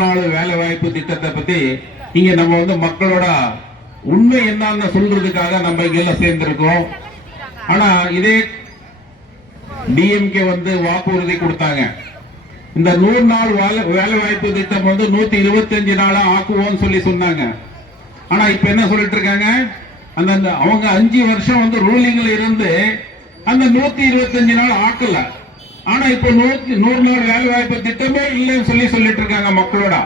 வேலை வாய்ப்பு திட்டத்தை பத்தி இங்க நம்ம மக்களோட உண்மை என்னன்னு சொல்றதுக்காக நம்ம இங்க எல்லாம் சேர்ந்திருக்கோம். ஆனா இதே டிஎம்கே வாக்குறுதி கொடுத்தாங்க. இந்த 100 நாள் வேலை வாய்ப்பு திட்டம் 125 நாளா ஆக்குவோம் சொல்லி சொன்னாங்க. ஆனா இப்ப என்ன சொல்லிட்டு இருக்காங்க, அந்த அவங்க 5 வருஷம் ரூலிங்ல இருந்து அந்த 125 நாள் ஆக்கல. ஆனா இப்ப 100 நாள் வேலை வாய்ப்பு திட்டமே இல்லைன்னு சொல்லிட்டு இருக்காங்க மக்களோட.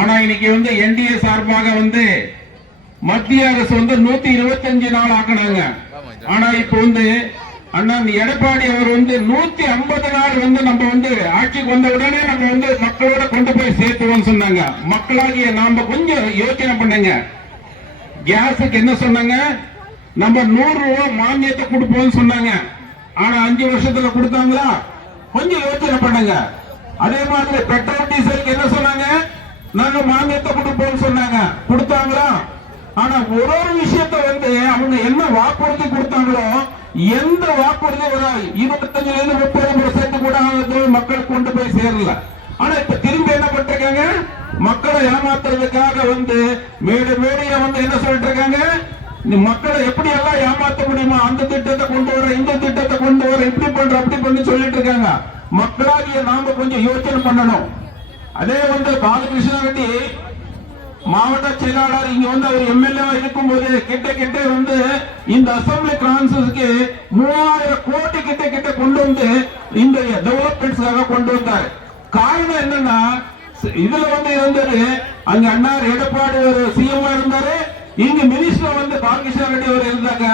ஆனா இன்னைக்கு என்டிஏ சார்பாக மத்திய அரசு 125 நாள் ஆக்கினாங்க. ஆனா இப்ப அண்ணா எடப்பாடி அவர் 150 நாள் நம்ம ஆட்சிக்கு வந்த உடனே நம்ம மக்களோட கொண்டு போய் சேர்த்துவோம் சொன்னாங்க. மக்களாகிய நாம கொஞ்சம் யோசனை பண்ணுங்க. கேஸுக்கு என்ன சொன்னாங்க, நம்ம 100 ரூபாய் மானியத்தை கொடுப்போம் சொன்னாங்க. ஆனா 5 வருஷத்துல கொடுத்தாங்களா? கொஞ்சம் யோசனை பண்ணுங்க. அதே மாதிரி பெட்ரோல் டீசலுக்கு என்ன சொன்னாங்க, நாங்க மானியத்தை கொடுப்போம் சொன்னாங்க. கொடுத்தாங்களா? ஆனா ஒரு விஷயத்த அவங்க என்ன வாக்குறுதி கொடுத்தாங்களோ எந்த வாக்குறுதி ஒரு 25-30% கூட மக்கள் கொண்டு போய் சேரல. ஆனா இப்ப திரும்பி என்ன பண்ணிருக்காங்க, மக்களை ஏமாத்துறதுக்காக மேடையா என்ன சொல்லிட்டு இருக்காங்க, மக்களை எப்படி எல்லாம் ஏமாத்த முடியுமா, அந்த திட்டத்தை கொண்டு வர, இந்த திட்டத்தை கொண்டு வர, இப்படி பண்ற அப்படி பண்ணி சொல்லிட்டு இருக்காங்க. மக்களாகிய நாம கொஞ்சம் யோசனை பண்ணணும். அதே பாலகிருஷ்ண ரெட்டி மாவட்ட செயலாளர் இங்க அவர் எம்எல்ஏ இருக்கும் போது கிட்ட இந்த அசம்பிளி கான்ஸ்டியூன்சிக்கு 3000 கோடி கிட்ட கொண்டு இந்த டெவலப்மெண்ட்ஸ்க்காக கொண்டு வந்தார். காரணம் என்னன்னா, இதுல இருந்தது அங்க அண்ணார் எடப்பாடி ஒரு சிஎம் இருந்தாரு, இங்க மினிஸ்டர் பாலகிருஷ்ண ரெட்டி அவர் இருந்தாங்க.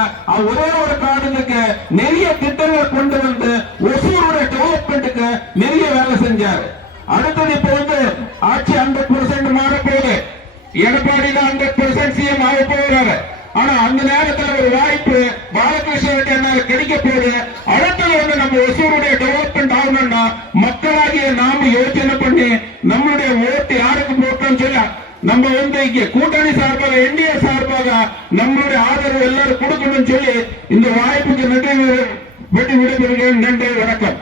ஒரே ஒரு காரணத்துக்கு நிறைய திட்டங்களை கொண்டு ஒசூருடைய டெவலப்மெண்ட்டுக்கு நிறைய வேலை செஞ்சாரு. அடுத்தது இப்ப ஆட்சி 100% மாற போகுது. எடப்பாடி தான் 100% சிஎம் ஆக போகிறாரு. ஆனா அந்த நேரத்தில் ஒரு வாய்ப்பு பாலகிருஷ்ண ரெட்டி அண்ணாரு கிடைக்க போகுது. அடுத்தது நம்ம ஒசூருடைய டெவலப்மெண்ட் ஆகணும்னா மக்களாகிய நாம யோசனை பண்ணி நம்மளுடைய ஓட்டு யாருக்கு போட்டோம்னு சொல்ல நம்ம இங்க கூட்டணி சார்பாக என்டிஏ சார்பாக நம்மளுடைய ஆதரவு எல்லாரும் கொடுக்கணும்னு சொல்லி இந்த வாய்ப்புக்கு நன்றி விடைபெறுகிறேன். நன்றி, வணக்கம்.